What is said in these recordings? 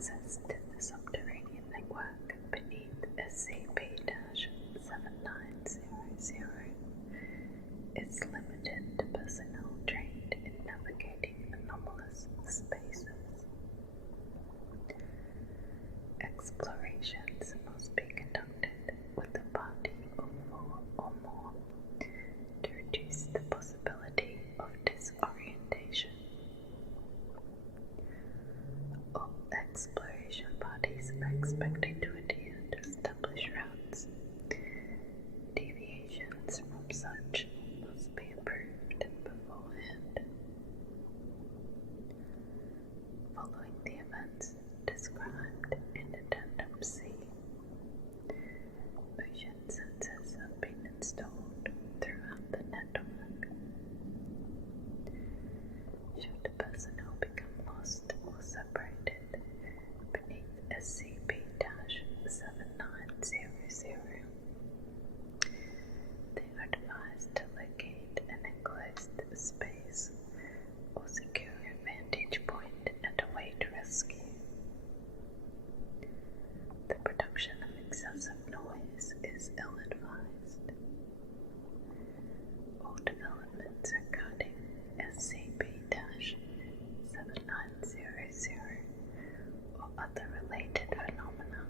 access to the subterranean network beneath SCP-7900 is limited to personnel trained in navigating anomalous spaces. Explorations must be conducted with a party of 4 or more to reduce the possibility of disorientation. All exploration parties are expected to adhere to established routes. Deviations from such must be approved beforehand. Following the events described in Addendum C, motion sensors have been installed throughout the network. Should the personnel become lost or separated beneath SCP-7900, they are advised to locate an enclosed space or secure a vantage point and await rescue. The production of excessive noise is ill-advised. All developments regarding SCP-7900 or other related phenomena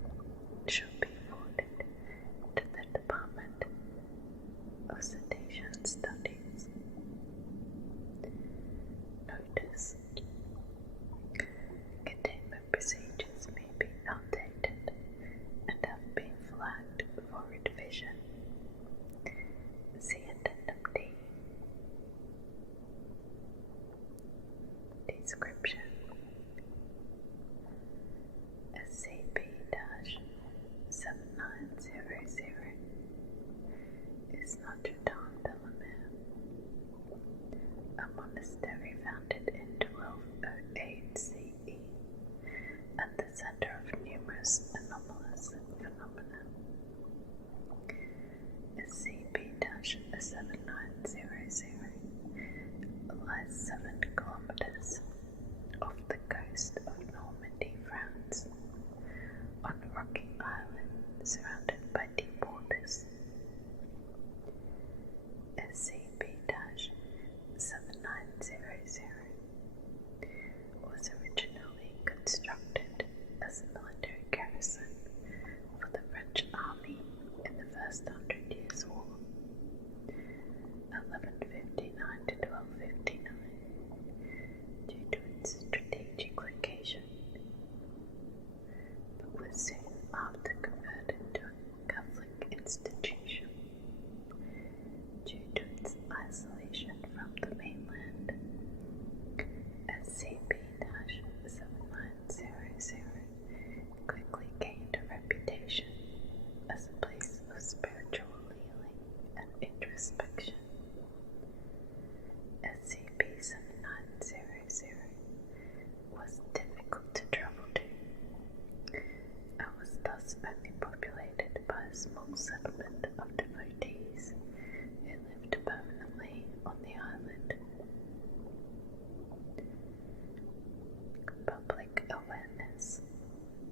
should be forwarded to the Department of Sedation Studies. Notice: containment procedures may be outdated and have been flagged for revision. See Addendum D. Description: SCP-7900 is Notre Dame de la Mer, a monastery founded in 1208 CE at the center of numerous anomalous phenomena. SCP-7900 lies 7 kilometers off the coast of Normandy, France, on a rocky island surrounded by deep waters. SCP-7900 was originally constructed as a military garrison for the French army in the First 100 Years' War, 1159 to 1259, due to its strategic location, but was soon after converted to a Catholic institution due to its isolation from the mainland. SCP-7900 quickly gained a reputation as a place of spiritual healing and introspection. SCP-7900 was difficult to travel to, and was thus only populated by a small settlement of devotees who lived permanently on the island. Public awareness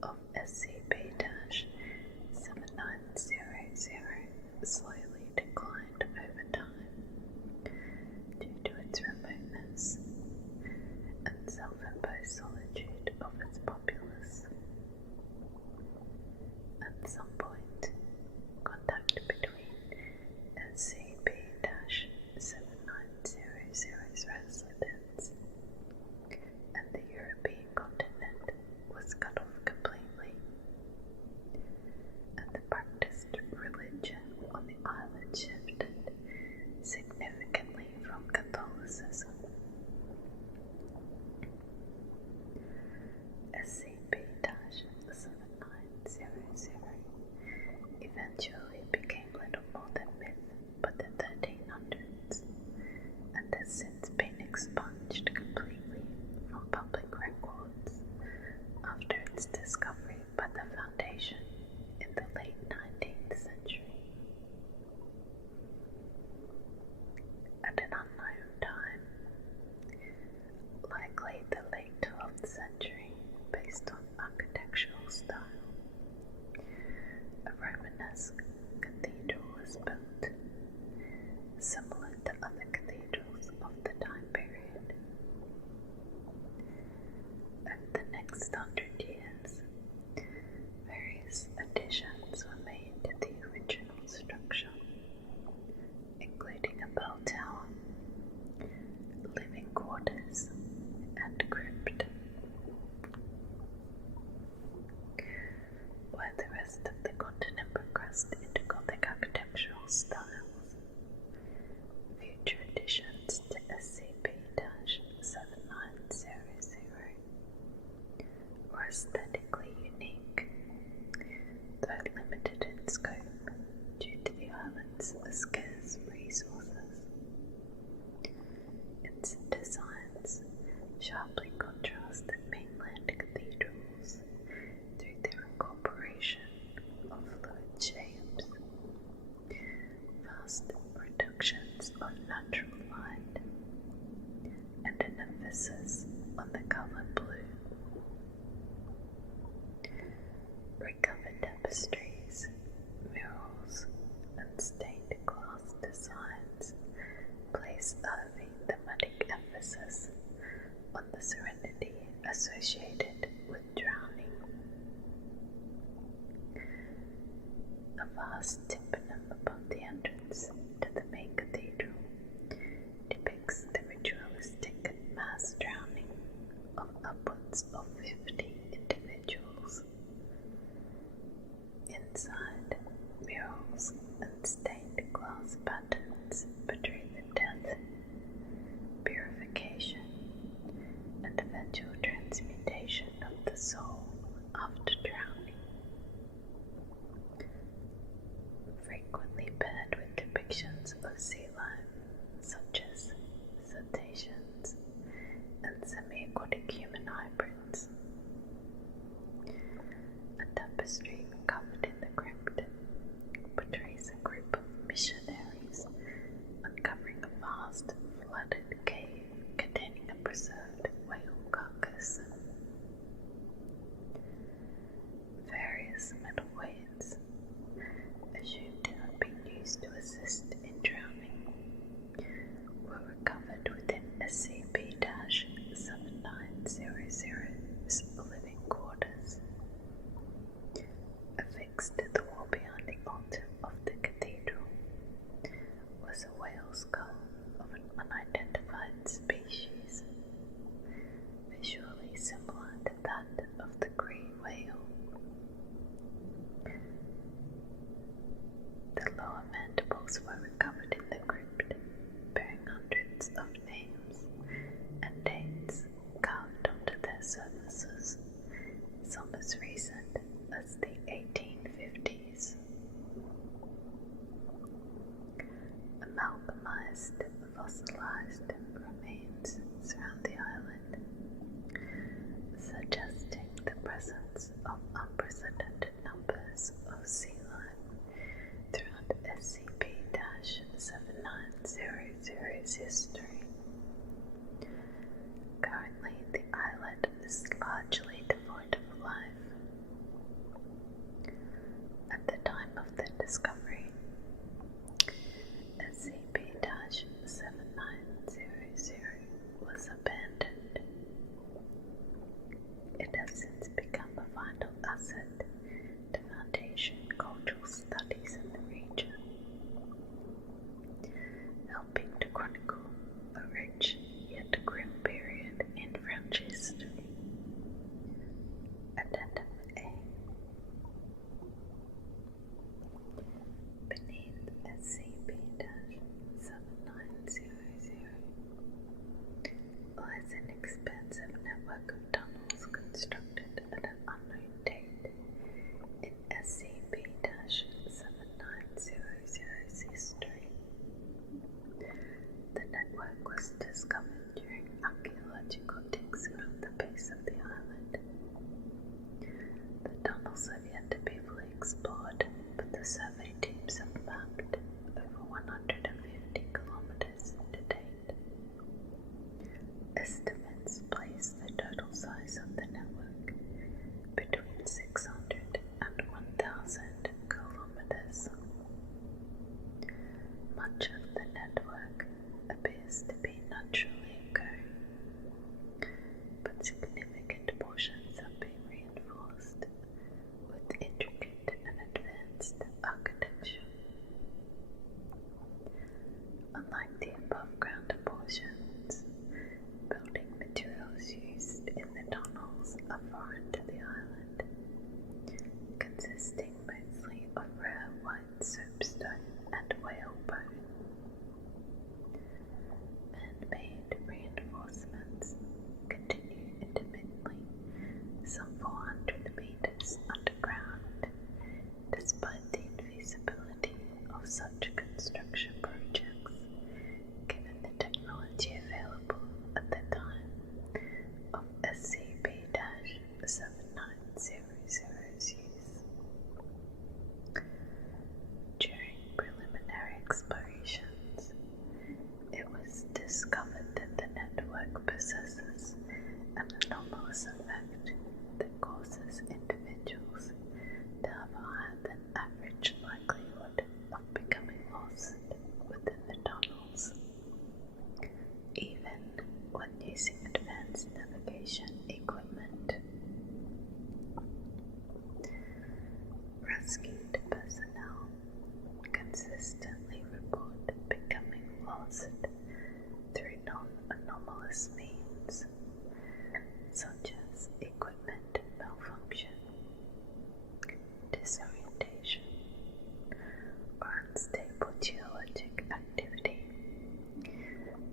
of SCP-7900 slowly declined over time due to its remoteness and self-imposed solitude of its populace. At some point, contact between SCP-7900's residents and the European continent was cut off completely, and the practiced religion on the island shifted significantly from Catholicism. SCP-7900 eventually became little more than myth by the 1300s, and has since been expunged completely from public records after its discovery by the Foundation in the late 19th century. At an unknown time, likely the late 12th century, but based on architectural style. A Romanesque cathedral was built, similar to other cathedrals of the time period. Over the next 100 years, various additions were made to the original structure, including a bell tower, living quarters, and crypt. Where the rest of the continent progressed into Gothic architectural styles, future additions to SCP-7900 were aesthetically unique, though limited in scope due to the island's scarce resources. Its designs sharply contrasted mainland cathedrals through their incorporation of fluid shapes, vast reductions of natural light, and an emphasis on the color blue. Recovered tapestries, murals, and stained glass designs place a thematic emphasis on the serenity associated with drowning. A vast tympanum above the entrance to the main cathedral depicts the ritualistic mass drowning of upwards of 50 individuals. Inside, murals and stained glass patterns portray the death, purification, and eventual transmutation of the soul after drowning, frequently paired with depictions of sea life, such as cetaceans and semi-aquatic human hybrids. A tapestry covered in the crypt portrays a group of missionaries uncovering a vast flooded cave containing a preserved whale carcass. Various metal weights, assumed to have been used to assist in drowning, were recovered within SCP-7900's living quarters. Affixed to the wall behind the altar of the cathedral was a whale skull of an unidentified species, visually similar to that of the grey whale. The lower mandibles were recovered in the crypt, bearing hundreds of names and dates carved onto their surfaces, some as recent as the 1850s. Amalgamized fossilized remains surround the island, suggesting the presence of unprecedented numbers of sea life throughout SCP-7900's history. Currently, the island is largely devoid of life. At the time of the discovery, SCP-7900 was abandoned. It has since become a vital asset to Foundation cultural studies in the region, helping to chronicle a rich yet grim period in French history. Addendum A. Beneath SCP-7900 lies an expansive network of tunnels constructed at an unknown date in SCP-7900's history. The network was discovered during archaeological digs around the base of the island. The tunnels have yet to be fully explored, but the survey teams have mapped over 150 kilometers to date. Estimates place the total size of the network foreign to the island, consisting mostly of rare white soapstone and whalebone. Man-made reinforcements continue intermittently some 400 meters underground, despite the infeasibility of such construction projects, given the technology available at the time of SCP-7900's use. During preliminary explorations, it was discovered that the network possesses an anomalous effect that causes individuals to have a higher than average likelihood of becoming lost within the tunnels, even when using advanced navigation equipment. Rescued personnel consistently report becoming lost through non-anomalous means, such as equipment malfunction, disorientation, or unstable geologic activity,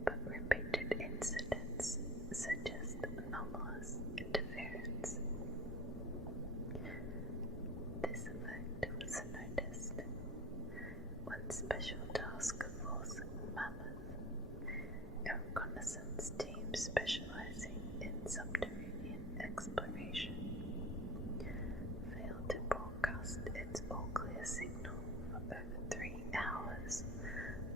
but repeated incidents suggest anomalous interference. This effect was noticed when Special Task Force Mammoth, a reconnaissance team specializing in subterranean exploration, failed to broadcast its all-clear signal for over 3 hours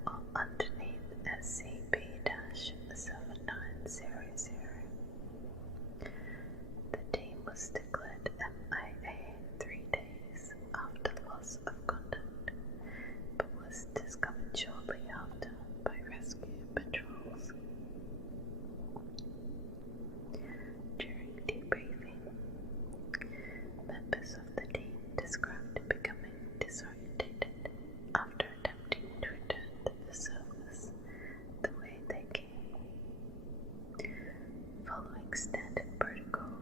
while underneath SCP-7900. The team was declared MIA 3 days after loss of contact, but was discovered shortly after by rescue patrols. During debriefing, members of the team described becoming disorientated after attempting to return to the surface the way they came. Following standard protocol,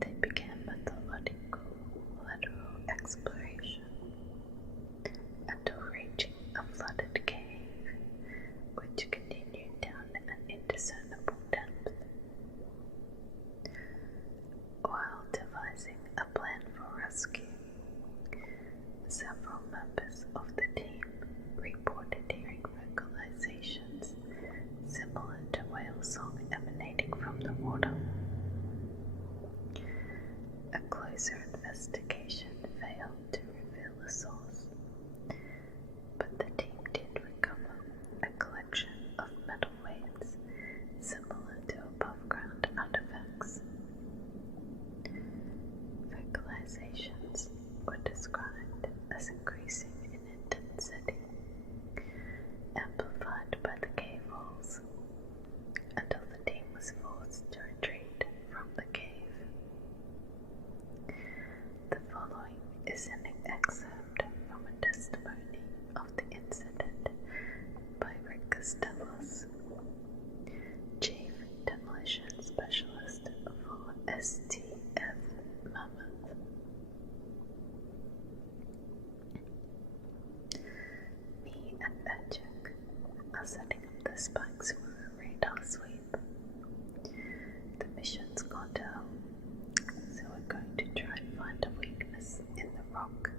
they began methodical lateral exploration until reaching a flooded cave, which continued down an indiscernible depth. While devising a plan for rescue, several members of the team reported hearing vocalizations similar to whale song emanating from the water. A closer investigation failed to reveal the source, but the team did recover a collection of metal weights similar to above-ground artifacts. Vocalizations were described as increasing in intensity, amplified by the cave walls, until the team was forced to retreat from the cave. The following is an excerpt from a testimony of the incident by Rick Costellos, Chief Demolition Specialist for STF Mammoth. Me and Ajak are setting up the spikes for a radar sweep. The mission's gone down, so we're going to try and find a weakness in the rock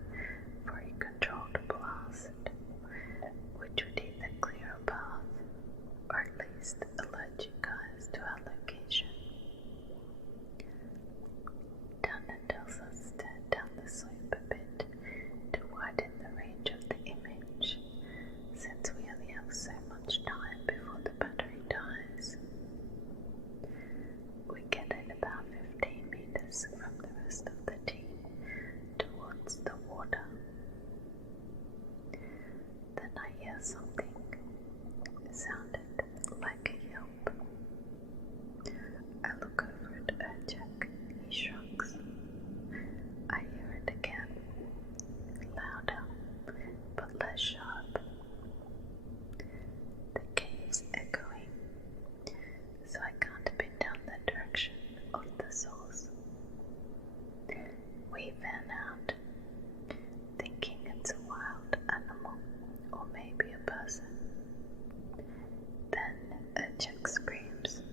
for a controlled blast, which would either clear a path or at least alert you guys to our location. Dana tells us to head down the slope a bit to widen the range of the image, since we only have so much time before the battle source. We fan out, thinking it's a wild animal or maybe a person. Then a chick screams,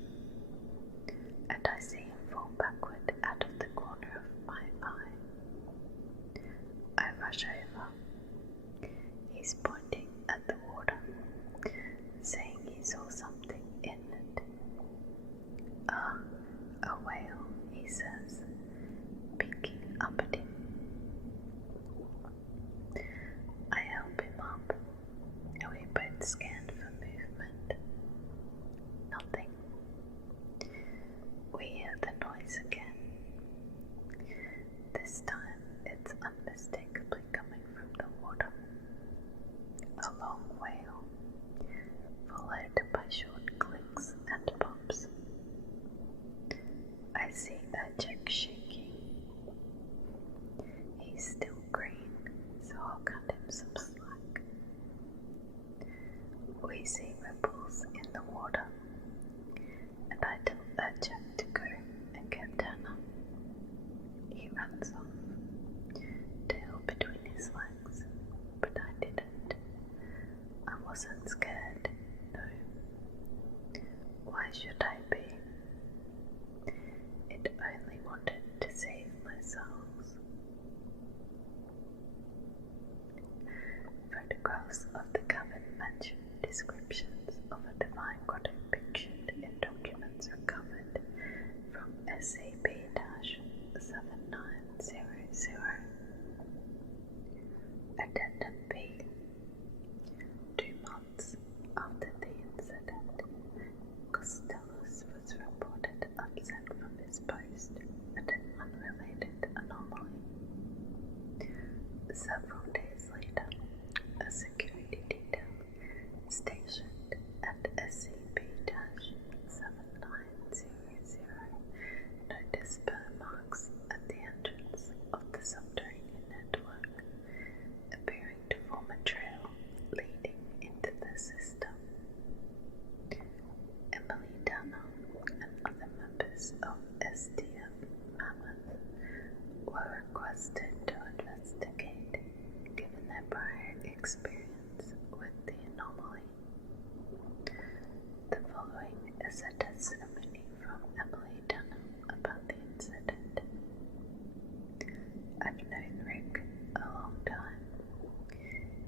and I see him fall backward out of the corner of my eye. I rush over. He's pointing at the water, saying he saw something in it. A whale, he says, peeking up at him. I help him up, and we both scan for movement. Nothing. We hear the noise again. This time it's unmistakably coming from the water. A long wail, followed by short clicks and pops. I see a chick shaking. He's still green, so I'll cut him some slack. We see ripples in the water, and I tell that chick to go and get Tanner. He runs off, tail between his legs, but I didn't. I wasn't scared, no. Why should I be? It only wanted to save myself. Photographs of the cabin match descriptions of a divine grotto pictured in documents recovered from SCP-7900. Addendum B. 2 months after the incident, Costellus was reported upset from his post at an unrelated anomaly. Several days later, a security detail stationed at SCP-7900 noticed burn marks at the entrance of the subterranean network, appearing to form a trail leading into the system. Emily Tanner and other members of STF Mammoth were requested to investigate, given their prior experience with the anomaly. The following is a testimony from Emily Tanner about the incident. I've known Rick a long time.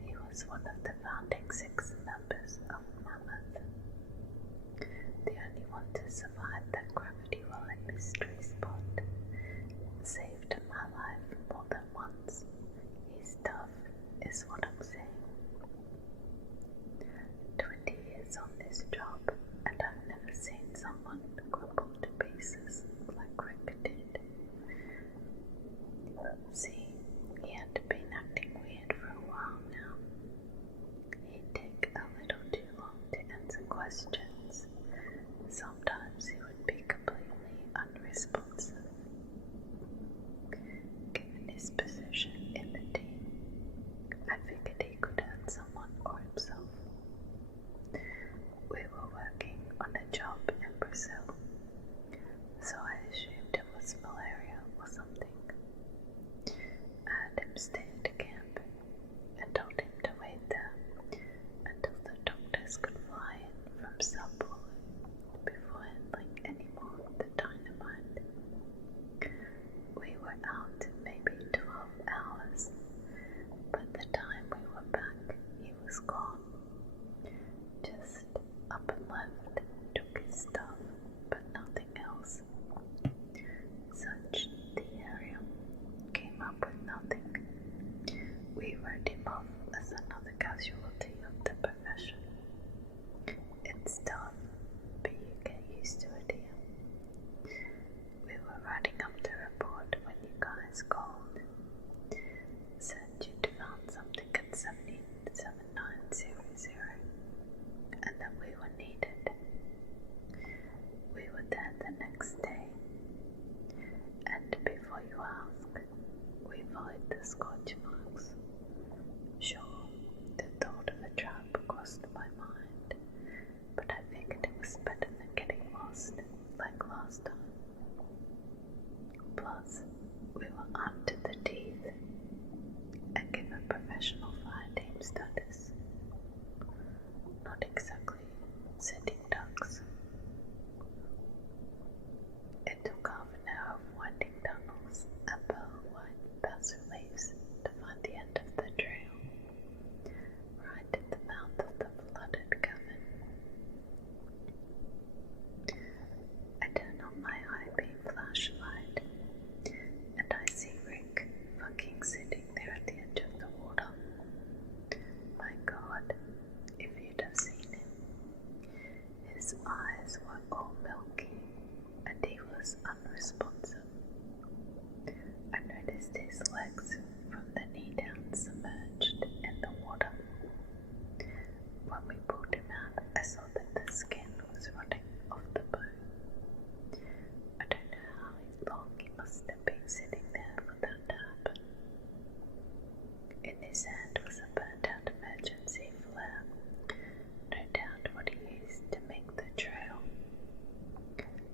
He was one of the founding 6 members of Mammoth, the only one to survive that gravity wallet mystery spot. Saved my life more than once. He's tough, is what I'm saying. 20 years on this job, and I've never seen someone crumble to pieces like Rick did. See, he had been acting weird for a while now. He'd take a little too long to answer questions. Sometimes he would be completely unresponsive. Given his position in the team, I figured he could hurt someone or himself. We were working on a job in Brazil, so I assumed it was malaria or something. I had him stay at camp and told him to wait there until the doctors could fly in from Sao Paulo before handling any more of the dynamite. We were out maybe 12 hours. By the time we were back, he was gone. Just up and left, took his stuff, but nothing else. Searched the area, came up with nothing. We wrote him off as another casualty of the profession. It's tough, but you get used to it here. We were writing up the report when you guys called. Said you'd found something at 7900 and that we were needed. We were there the next day, and before you ask, we followed the scorch marks. Sure, the thought of a trap crossed my mind, but I figured it was better than getting lost like last time. Plus, we were armed to the teeth and given professional fire team status. Not exactly sitting ducks. It took half an hour of winding tunnels and pearl-white bass reliefs to find the end of the trail, right at the mouth of the flooded cavern. I turn on my high-beam flashlight, and I see Rick fucking sitting there at the edge of the water. My God, if you'd have seen him. His eyes were all milky, and he was unresponsive. I noticed his legs from the knee down submerged in the water. When we pulled him out, I saw that the skin was rotting off the bone. I don't know how long he must have been sitting there for that to happen. In his hand was a burnt-out emergency flare, no doubt what he used to make the trail.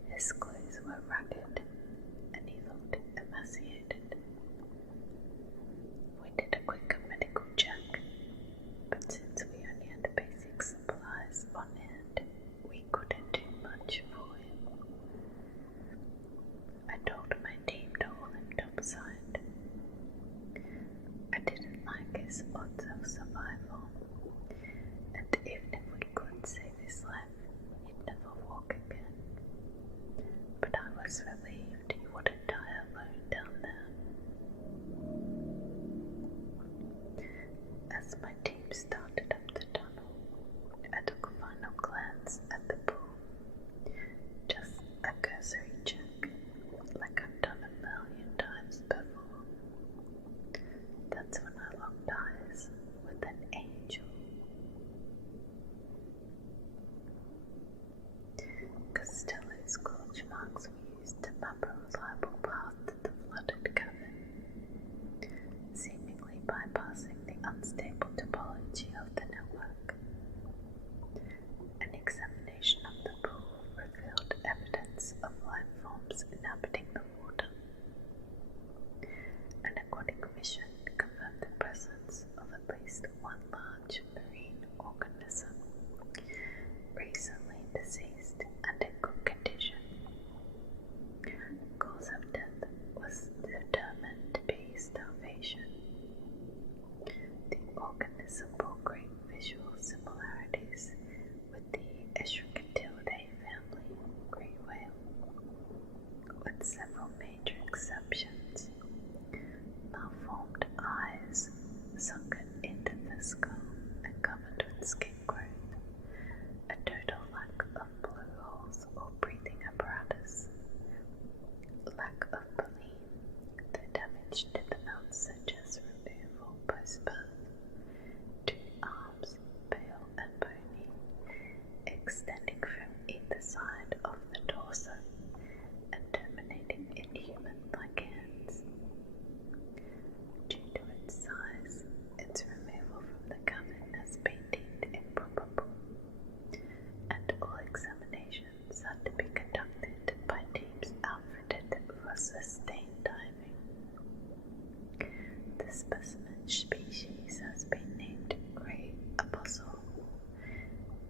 His clothes were ragged, and he looked emaciated. We did a quick medical check, but since we only had the basic supplies on hand, we couldn't do much for him. I told my team to haul him topside. I didn't like his odds of survival, and even if we could save his life, he'd never walk again. But I was relieved he wouldn't die alone down there. As my team started up the tunnel, I took a final glance at the pool. Just a cursory check, like I've done 1,000,000 times before. That's when I locked eyes with an angel. Costello's scorch marks were used to map a reliable path to the flooded cavern, seemingly bypassing the unstable topology of the network. An examination of the pool revealed evidence of life forms inhabiting the water. An aquatic mission confirmed the presence of at least one large marine organism, recently deceased and in good condition. Cause of death was determined to be starvation. The organism bore great visual similarities with the Escherichtheridae family grey whale, with several major exceptions. Malformed eyes sunken into the skull and covered with skin growth, a total lack of blowholes or breathing apparatus, lack of baleen, the damage to the mouth suggests removal post-birth, 2 arms, pale and bony, extending from either side of the torso and terminating in human-like hands. Due to its size, its removal from the cavern has been deemed improbable, and all examinations had to be conducted by teams outfitted for sustained diving. The specimen species has been named Grey Apostle,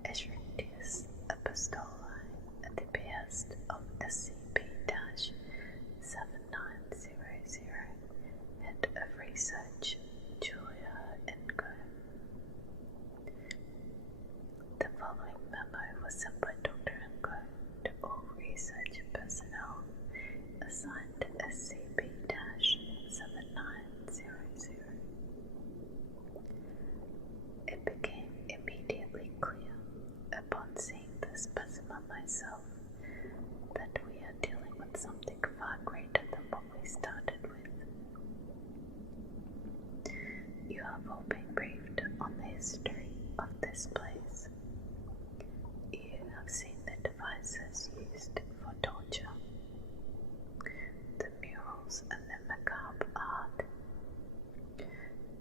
Escherichthus apostoli, at the behest of SCP-7900, Head of Research, Julia Engo. The following memo was sent by Dr. Engo to all research personnel assigned to SCP-7900. It became immediately clear, upon seeing the specimen myself, that we are dealing with something far greater than what we started with. You have all been briefed on the history of this place. You have seen the devices used for torture, the murals and the macabre art.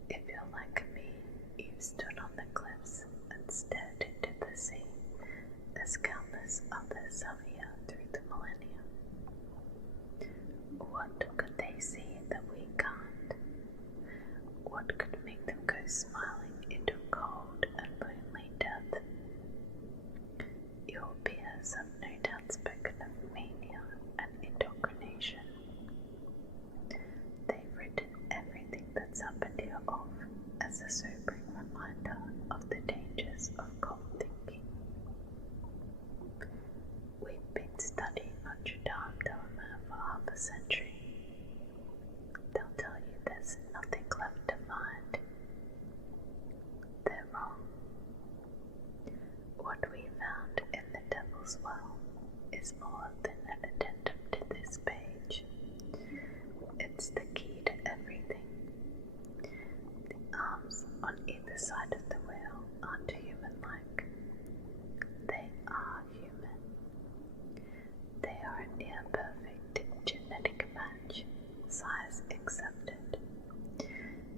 If you're like me, you've stood on the cliffs and stared into the sea, as countless others have here through the millennia. What What could they see that we can't? What could make them go smiling into cold and lonely death? Your peers have no doubt spoken of mania and indoctrination. They've written everything that's happened here off as a sobering reminder of the dangers of cold thinking. We've been studying Notre Dame Delaware for half a century. They'll tell you there's nothing left to find. They're wrong. What we found in the Devil's Well is more than an addendum to this page. It's the key to everything. The arms on either side of the wheel aren't human-like. They are human. They are a near-perfect genetic match, size accepted,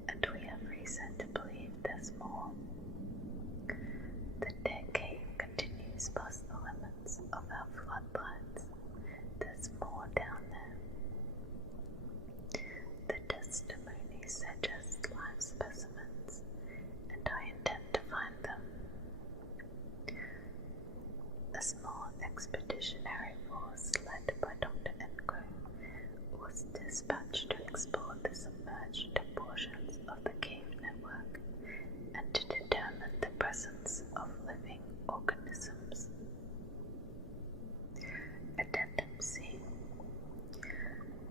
and we have reason to believe there's more. The dead cave continues past the limits of our floodlines. There's more down there. The testimonies suggest live specimens, and I intend to find them. A small expeditionary force led by Dr. Enko was dispatched to explore the submerged portions of the cave network and to determine the presence of living organisms. Addendum C.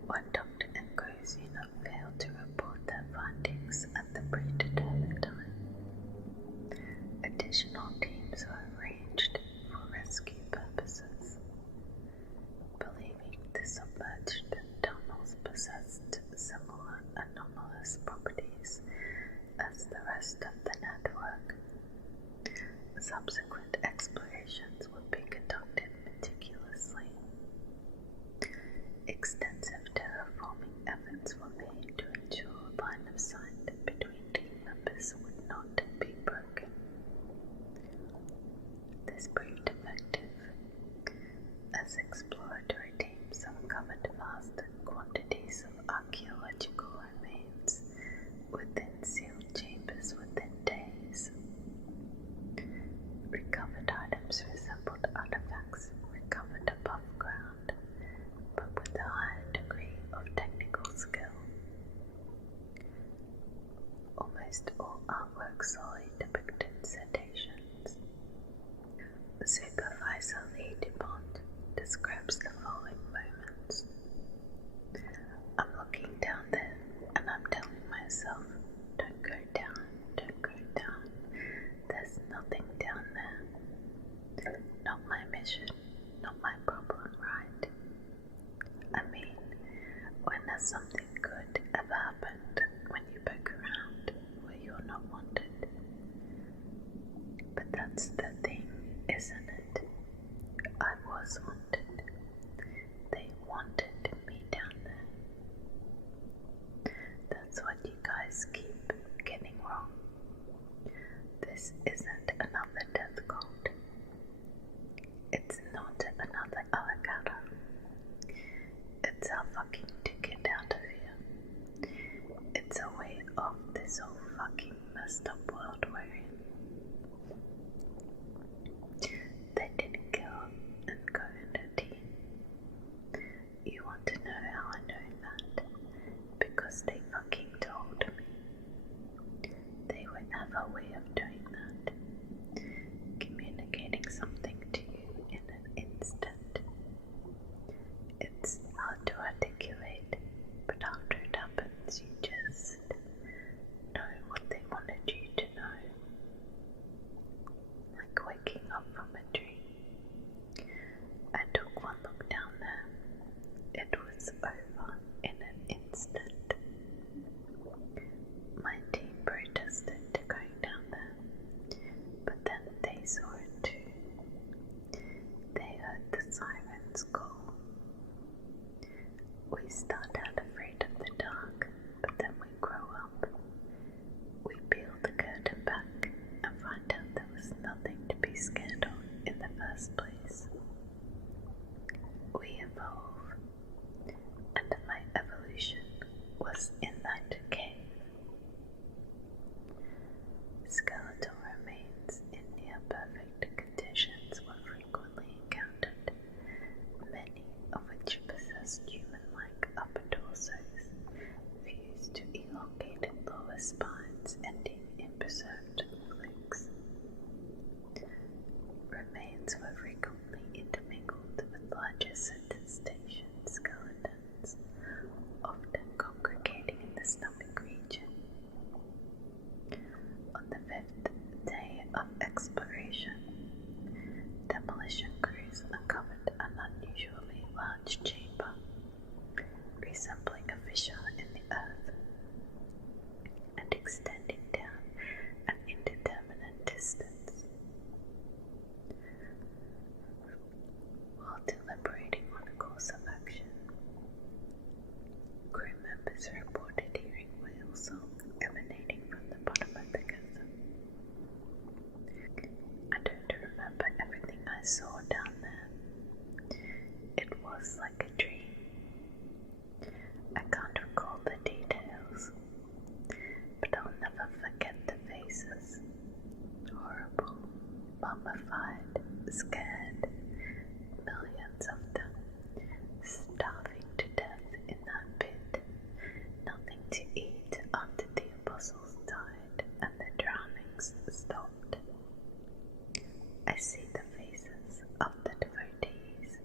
When Dr. Enko's unit failed to report their findings at the predetermined time, additional teams were arranged for rescue purposes. Believing the submerged tunnels possessed similar anomalous properties as the rest of the network, subsequent explorations would be conducted meticulously. Extensive terraforming efforts were made to ensure line of sight between team members would not be broken. This proved effective, as exploratory teams uncovered vast quantities of archaeological remains within sealed chambers within days. Recovered items resembled artifacts recovered above ground, but with a higher degree of technical skill. Almost all artwork solely depicted cetaceans. Supervisor Lee DuPont describes the following moments. I'm looking down there and I'm telling myself, don't go down, don't go down. There's nothing down there. Not my mission, not my problem, right? I mean, when has something good ever happened when you poke around where you're not wanted? But that's the thing, isn't it? I was wanted. They wanted me down there. That's what you guys keep getting wrong. This isn't another death cult. It's not another alligator. It's our fucking ticket out of here. It's a way off this whole fucking messed up world we're in. They didn't kill and go in it. others reported hearing whale song emanating from the bottom of the chasm. I don't remember everything I saw down there. It was like a dream. I can't recall the details, but I'll never forget the faces. Horrible, mummified, scared, millions of them, starving to death in that pit, nothing to eat after the apostles died and the drownings stopped. I see the faces of the devotees,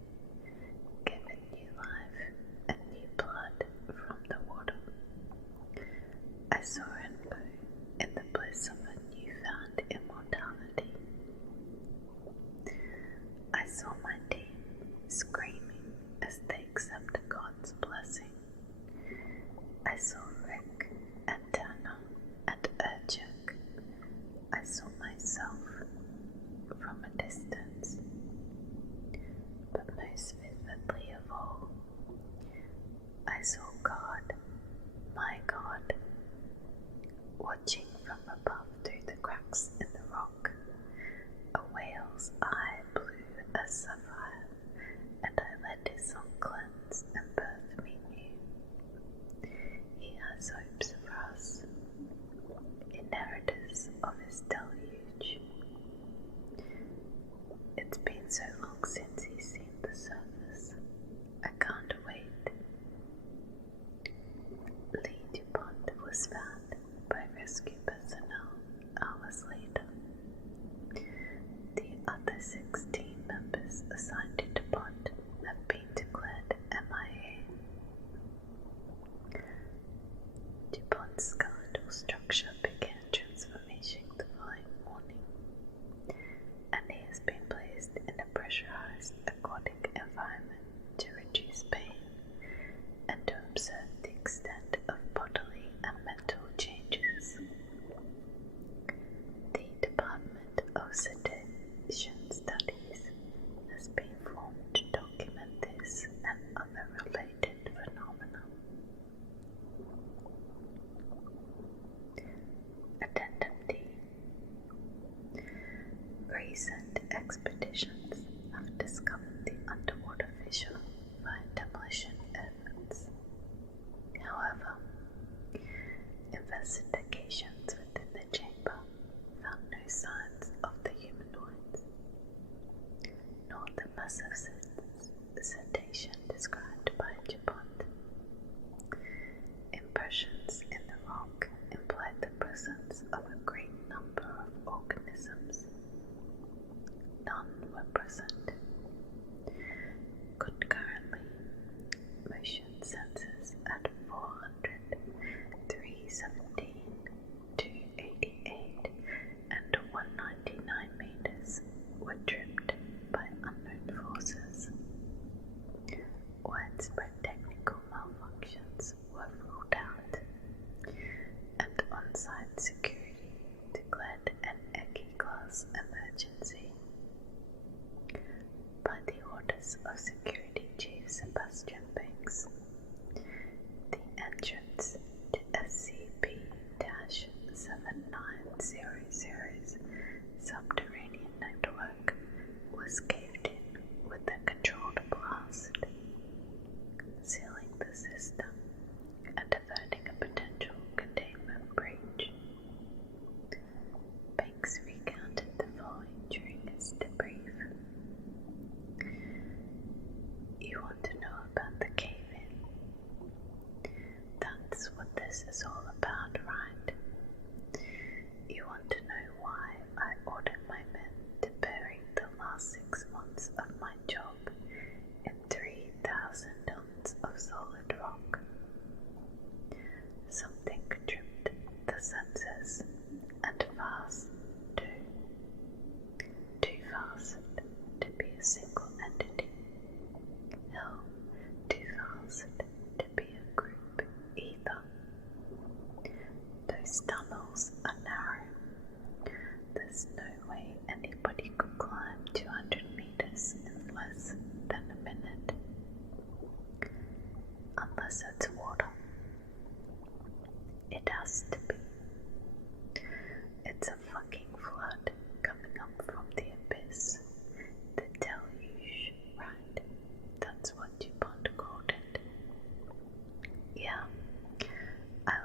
given new life and new blood from the water. I saw rainbow in the bliss of a newfound immortality. I saw my team screaming as they accepted God's blessing. I saw Rick and Tana and Urchak. I saw myself from a distance, but most vividly of all, I saw God, my God, watching from above through the cracks in the rock. A whale's eye blue as sapphire, and I let his song cleanse and birth me new. He has hopes for us, inheritors of his deluge. It's been so long since he's seen the surface. I can't wait. Lee DuPont was found by rescue personnel hours later. The other 16 members assigned to DuPont have been declared MIA. DuPont's skeletal structure began transformation the following morning, and he has been placed in a pressurized aquatic environment to reduce pain and to observe the extent of bodily and mental changes. The Department of Sedation Studies has been formed to document this and other related phenomena. Addendum D. Recent expeditions have discovered the underwater fissure via demolition efforts. However, investigations within the chamber found no signs of the humanoids, nor the massive sedation described by DuPont. Impressions in the rock implied the presence of a great number of organisms. None were present. Concurrently, motion sensors at 400, 317, 288, and 199 meters were tripped by unknown forces. Widespread technical malfunctions were ruled out, and on-site security declared an ECI-class emergency. By the orders of Security Chief Sebastian Banks, the entrance to SCP-7900's subterranean network was caved in with a controlled blast, sealing the system and averting a potential containment breach. Banks recounted the following during his debrief. You want to know about the cave-in? That's what this is all about, right? You want to know why I ordered my men to bury the last 6 months of my job in 3,000 tons of solid rock? Something tripped the sensors, and fast too. Too fast to be a single entity. Hell, too fast to be a group either. Those tunnels are narrow. There's no way anybody could climb 200 meters in less than a minute. Unless it's water.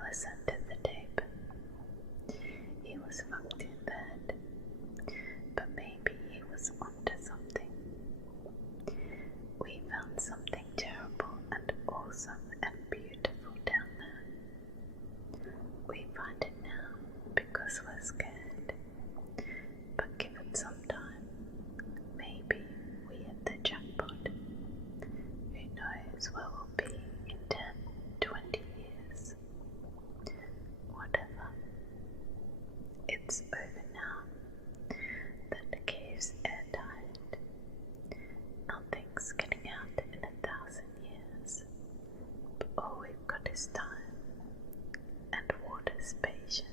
listened to the tape. He was fucked in the head, but maybe he was onto something. We found something terrible and awesome and beautiful down there. We find it now because we're scared, but give it some time. Maybe we hit the jackpot. Who knows where we'll be in 10, 20 years. Whatever. It's over now. The cave's airtight. Nothing's getting out in 1,000 years. But all we've got is time, and water's patient.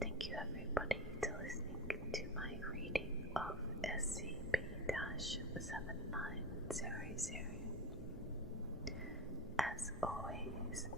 Thank you everybody for listening to my reading of SCP-7900. As always,